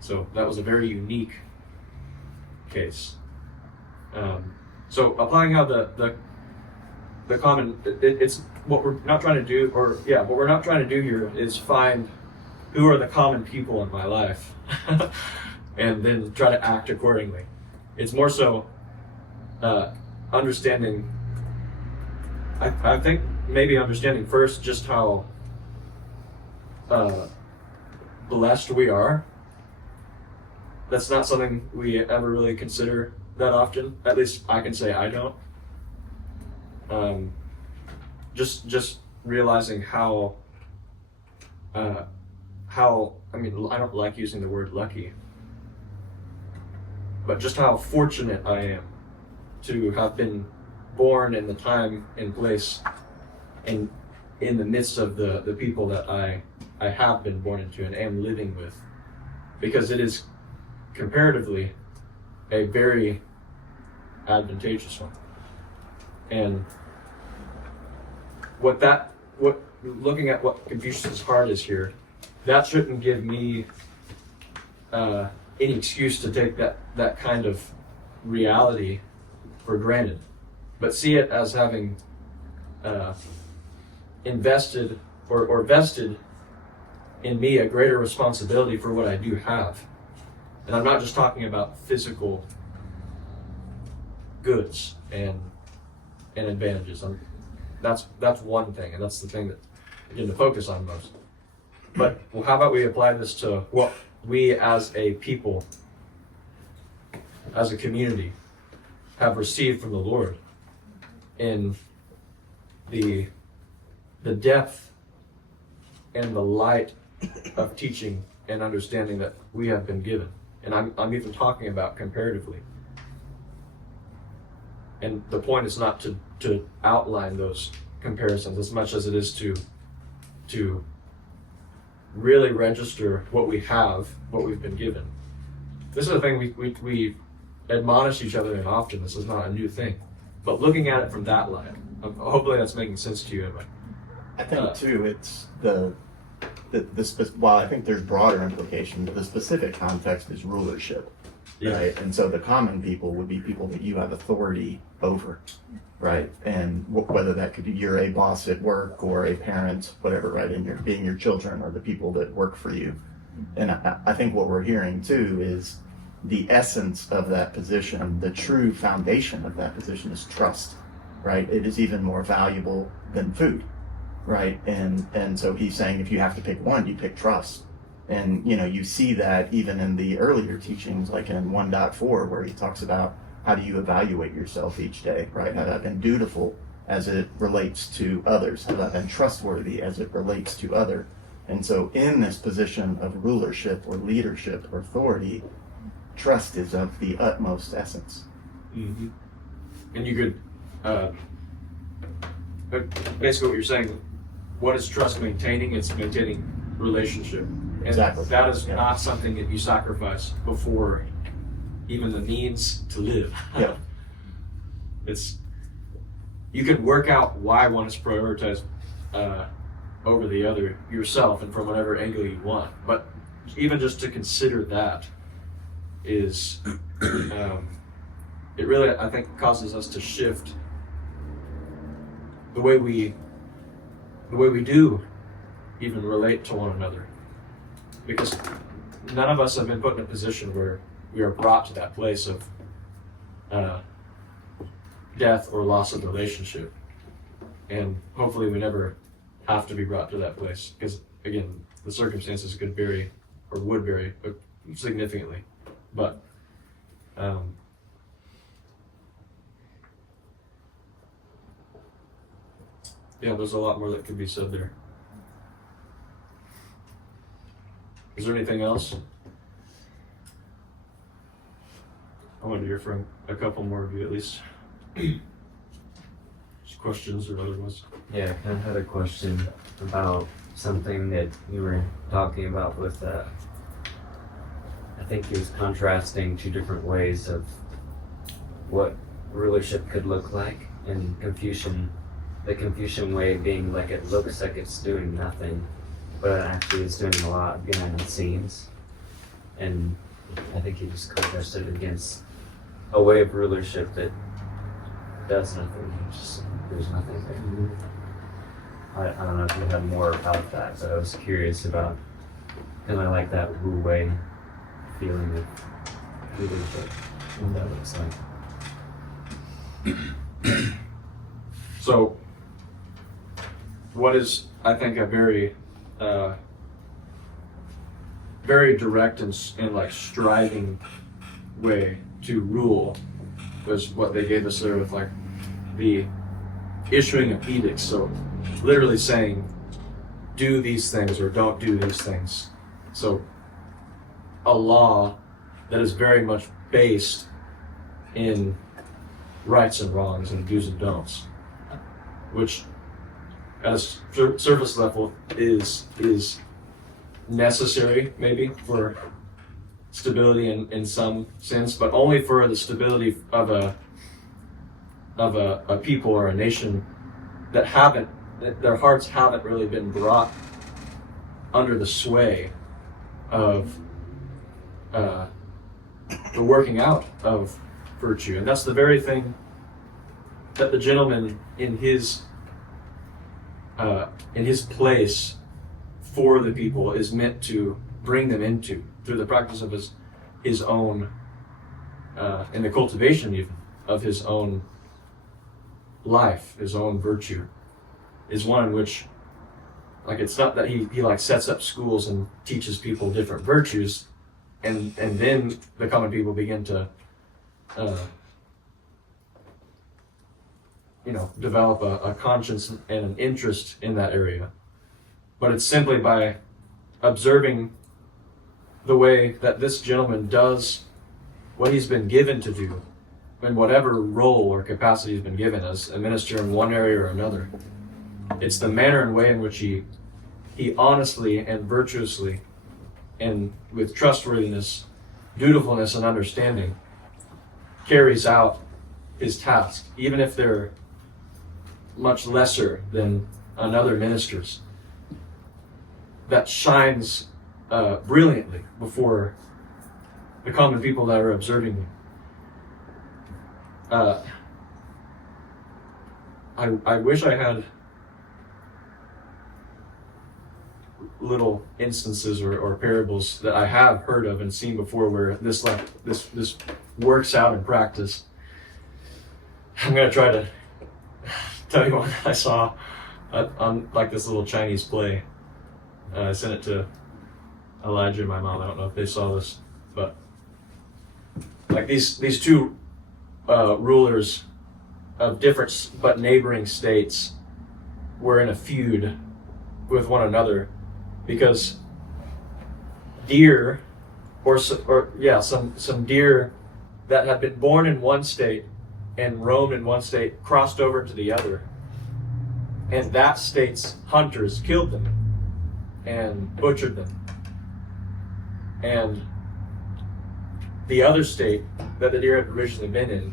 So that was a very unique case. So applying how the common, it's what we're not trying to do, what we're not trying to do here is find who are the common people in my life and then try to act accordingly. It's more so understanding, I think maybe understanding first just how blessed we are. That's not something we ever really consider that often. At least I can say I don't. Just realizing how I mean, I don't like using the word lucky, but just how fortunate I am to have been born in the time and place and in the midst of the people that I have been born into and am living with, because it is comparatively a very advantageous one. And looking at what Confucius' heart is here, that shouldn't give me any excuse to take that kind of reality for granted, but see it as having invested or vested in me a greater responsibility for what I do have. And I'm not just talking about physical goods and advantages. That's one thing, and that's the thing that I tend to focus on most. But how about we apply this to what we as a people, as a community, have received from the Lord in the depth and the light of teaching and understanding that we have been given. And I'm even talking about comparatively. And the point is not to outline those comparisons as much as it is to really register what we have, what we've been given. This is a thing we admonish each other in often. This is not a new thing. But looking at it from that light, hopefully that's making sense to you anyway. I think too, it's while I think there's broader implications, the specific context is rulership, right? And so the common people would be people that you have authority over, right? And whether that could be you're a boss at work or a parent, whatever, right? And you're being your children or the people that work for you. And I think what we're hearing too is the essence of that position, the true foundation of that position is trust, right? It is even more valuable than food, right? And so he's saying if you have to pick one, you pick trust. And you see that even in the earlier teachings, like in 1.4, where he talks about how do you evaluate yourself each day, right? Have I been dutiful as it relates to others? Have I been trustworthy as it relates to other? And so in this position of rulership or leadership or authority, trust is of the utmost essence. Mm-hmm. And you could, basically what you're saying, what is trust maintaining? It's maintaining relationship. And Exactly. that is not something that you sacrifice before even the means to live. Yeah. You can work out why one is prioritized over the other yourself and from whatever angle you want. But even just to consider that is it really, I think, causes us to shift the way we do even relate to one another, because none of us have been put in a position where we are brought to that place of death or loss of relationship, and hopefully we never have to be brought to that place, because again, the circumstances could vary or would vary significantly, but yeah, there's a lot more that could be said there. Is there anything else? I want to hear from a couple more of you at least. Just questions or otherwise. Yeah, I kind of had a question about something that you were talking about with, I think he was contrasting two different ways of what rulership could look like, and the Confucian way being like it looks like it's doing nothing, but it actually is doing a lot behind the scenes. And I think he just contrasted it against a way of rulership that does nothing, just there's nothing there. I don't know if you had more about that, but I was curious about kind of like that Wu Wei feeling of leadership, what that looks like. So, what is, I think, a very very direct and like striving way to rule was what they gave us there with like the issuing of edicts. So literally saying, do these things or don't do these things. So a law that is very much based in rights and wrongs and do's and don'ts, which at a surface level is necessary maybe for stability in some sense, but only for the stability of a people or a nation that their hearts haven't really been brought under the sway of the working out of virtue. And that's the very thing that the gentleman in his place for the people is meant to bring them into through the practice of his own and the cultivation even of his own life, his own virtue, is one in which, like, it's not that he like sets up schools and teaches people different virtues and then the common people begin to develop a conscience and an interest in that area. But it's simply by observing the way that this gentleman does what he's been given to do in whatever role or capacity he's been given as a minister in one area or another. It's the manner and way in which he honestly and virtuously and with trustworthiness, dutifulness, and understanding carries out his task, even if they're much lesser than another minister's, that shines brilliantly before the common people that are observing you. I wish I had little instances or parables that I have heard of and seen before where this works out in practice. I'm gonna try to tell you what I saw on like this little Chinese play. I sent it to Elijah and my mom. I don't know if they saw this, but like these two rulers of different but neighboring states were in a feud with one another because deer some deer that had been born in one state and roamed in one state crossed over to the other, and that state's hunters killed them and butchered them, and the other state that the deer had originally been in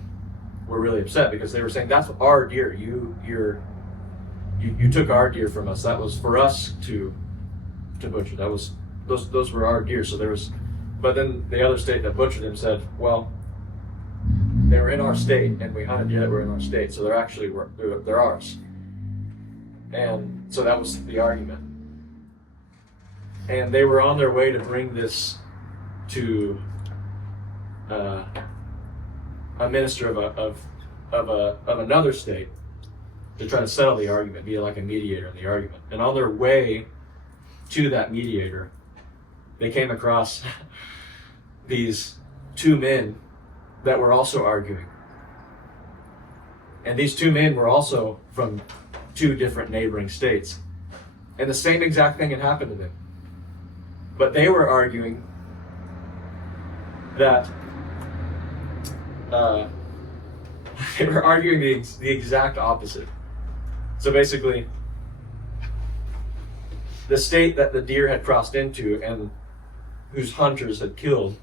were really upset because they were saying, that's our deer, you took our deer from us, that was for us to butcher, that was those were our deer. So there was, but then the other state that butchered them said, well, they were in our state, and we hunted deer that were in our state, so they're ours. And so that was the argument. And they were on their way to bring this to a minister of another state to try to settle the argument, be like a mediator in the argument. And on their way to that mediator, they came across these two men that were also arguing. And these two men were also from two different neighboring states. And the same exact thing had happened to them. But they were arguing that they were arguing the exact opposite. So basically, the state that the deer had crossed into and whose hunters had killed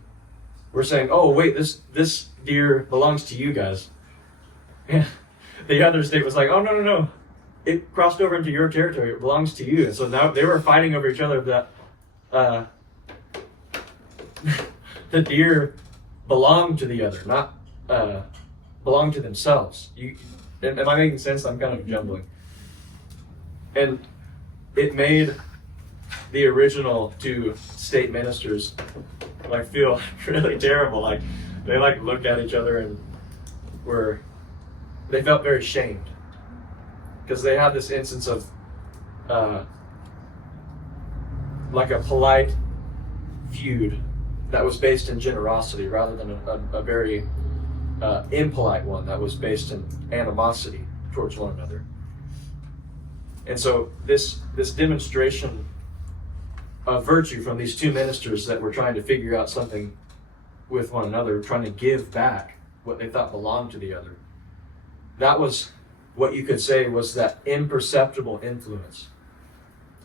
were saying, "Oh wait, this deer belongs to you guys." And the other state was like, "Oh no, it crossed over into your territory. It belongs to you." And so now they were fighting over each other that the deer belonged to the other, not belonged to themselves. Am I making sense? I'm kind of jumbling. And it made the original two state ministers like feel really terrible. Like they like looked at each other and they felt very shamed because they had this instance of like a polite feud that was based in generosity rather than a very impolite one that was based in animosity towards one another. And so this demonstration of virtue from these two ministers that were trying to figure out something with one another, trying to give back what they thought belonged to the other, that was what you could say was that imperceptible influence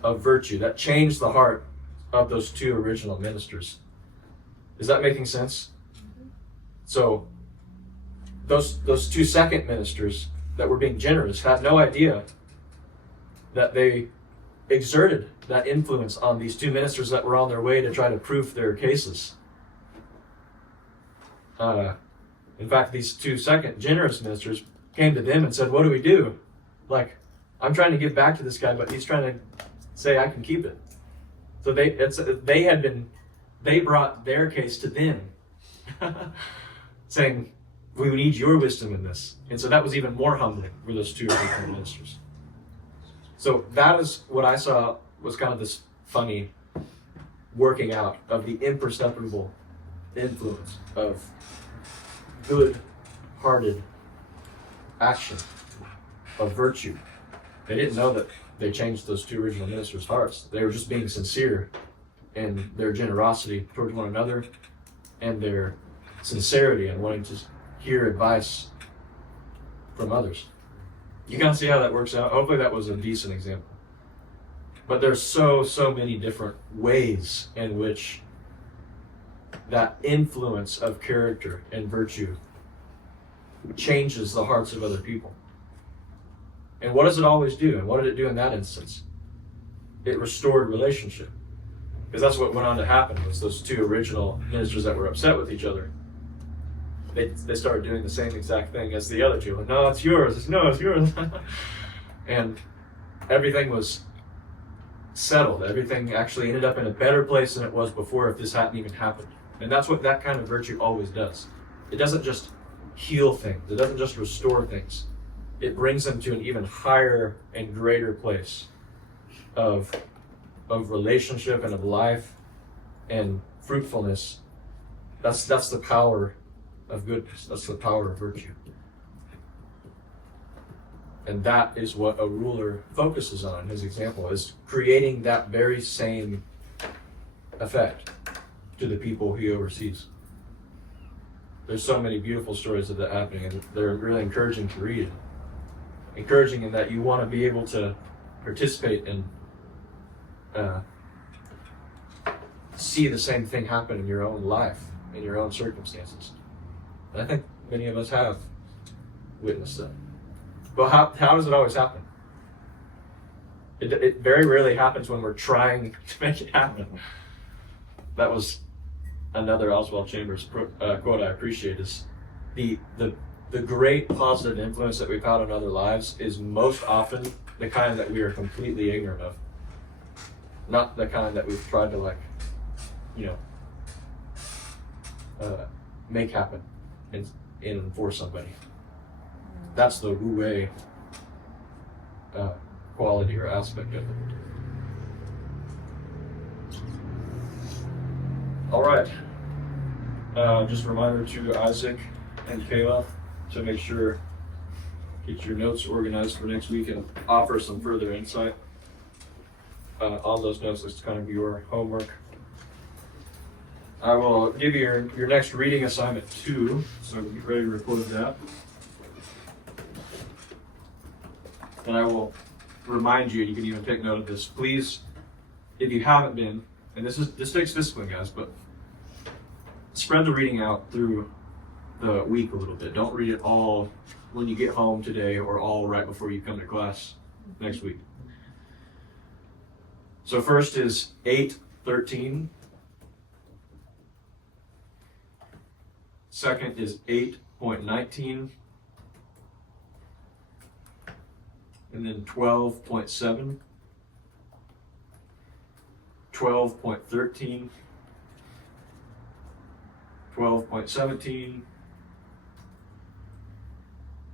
of virtue that changed the heart of those two original ministers. Is that making sense? So those two second ministers that were being generous had no idea that they exerted that influence on these two ministers that were on their way to try to prove their cases. In fact, these two second generous ministers came to them and said, "What do we do? Like, I'm trying to give back to this guy, but he's trying to say I can keep it." So they brought their case to them, saying, "We need your wisdom in this." And so that was even more humbling for those two ministers. So that is what I saw was kind of this funny working out of the imperceptible influence of good-hearted action, of virtue. They didn't know that they changed those two original ministers' hearts. They were just being sincere in their generosity towards one another and their sincerity in wanting to hear advice from others. You can see how that works out. Hopefully that was a decent example. But there's so many different ways in which that influence of character and virtue changes the hearts of other people. And what does it always do? And what did it do in that instance? It restored relationship. Because that's what went on to happen was those two original ministers that were upset with each other, they started doing the same exact thing as the other two. Like, "No, it's yours." "No, it's yours." And everything was settled. Everything actually ended up in a better place than it was before if this hadn't even happened. And that's what that kind of virtue always does. It doesn't just heal things. It doesn't just restore things. It brings them to an even higher and greater place of relationship and of life and fruitfulness. That's the power of goodness. That's the power of virtue. And that is what a ruler focuses on. His example is creating that very same effect to the people he oversees. There's so many beautiful stories of that happening, and they're really encouraging to read. Encouraging in that you want to be able to participate and see the same thing happen in your own life, in your own circumstances. And I think many of us have witnessed that. But how does it always happen? It very rarely happens when we're trying to make it happen. That was another Oswald Chambers quote I appreciate is, the great positive influence that we've had on other lives is most often the kind that we are completely ignorant of. Not the kind that we've tried to like, you know, make happen in for somebody. That's the wu wei quality or aspect of it. All right. Just a reminder to Isaac and Kayla to make sure, get your notes organized for next week and offer some further insight on those notes. It's kind of your homework. I will give you your next reading assignment 2, so get ready to record that. And I will remind you, you can even take note of this, please, if you haven't been, and this takes discipline, guys, but spread the reading out through the week a little bit. Don't read it all when you get home today or all right before you come to class next week. So first is 8:13. Second is 8.19. And then 12.7. 12.13. 12.17.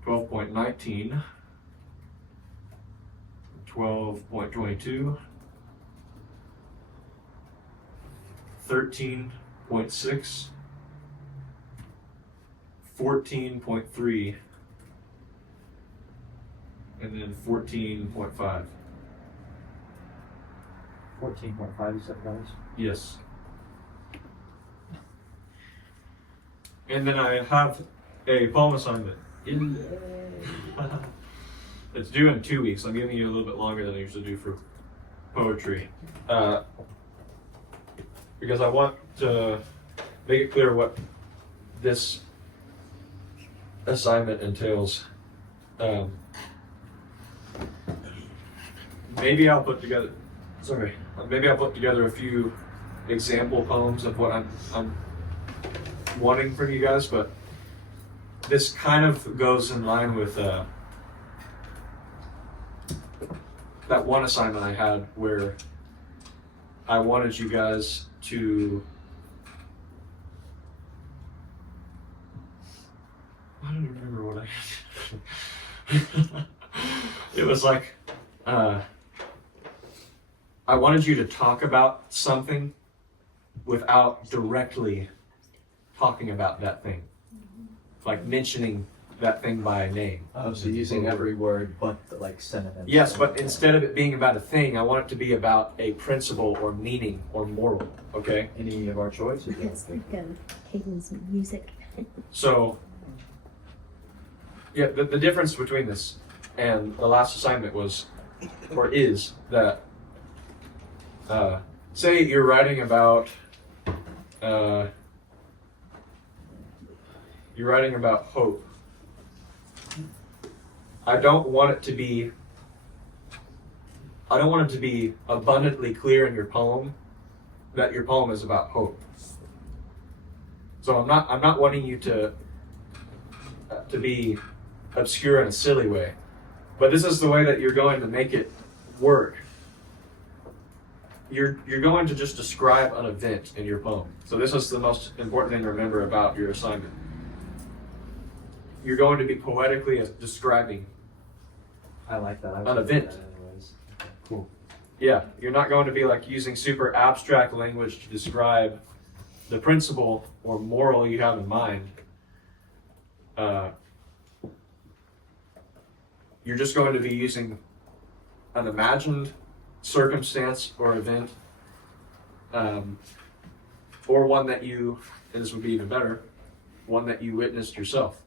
12.19. 12.22. 13.6. 14.3. And then 14.5. 14.5, you said, guys? Yes. And then I have a poem assignment. It's due in 2 weeks. I'm giving you a little bit longer than I usually do for poetry. Because I want to make it clear what this assignment entails. Maybe I'll put together a few example poems of what I'm wanting from you guys, but this kind of goes in line with that one assignment I had where I wanted you guys to, I don't even remember what I it was like I wanted you to talk about something without directly talking about that thing, like mentioning that thing by name. Oh, so using every word but the, like, synonym. Yes, but instead of it being about a thing, I want it to be about a principle or meaning or moral. Okay. Any of our choice? It's like Hayden's music. So, yeah, the difference between this and the last assignment was, or is, that say you're writing about hope. I don't want it to be abundantly clear in your poem that your poem is about hope. So I'm not wanting you to be obscure in a silly way, but this is the way that you're going to make it work. You're going to just describe an event in your poem. So this is the most important thing to remember about your assignment. You're going to be poetically describing I like that. an event. Anyways. Cool. Yeah, you're not going to be like using super abstract language to describe the principle or moral you have in mind. You're just going to be using an imagined circumstance or event, or one that you, and this would be even better, one that you witnessed yourself.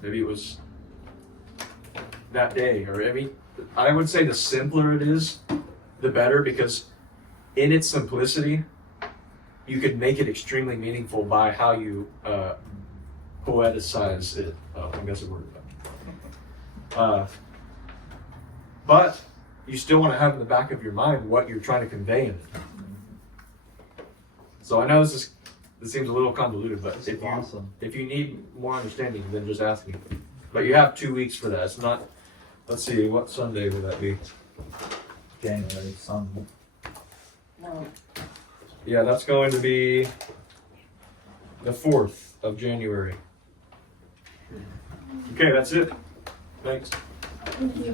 Maybe it was that day, or I would say the simpler it is, the better, because in its simplicity, you could make it extremely meaningful by how you poeticize it. I think that's a word. But you still want to have in the back of your mind what you're trying to convey in it. So I know this is This seems a little convoluted, but This is awesome. if you need more understanding, then just ask me. But you have 2 weeks for that. It's not. Let's see, what Sunday would that be? January, some. Yeah, that's going to be the 4th of January. Okay, that's it. Thanks. Thank you.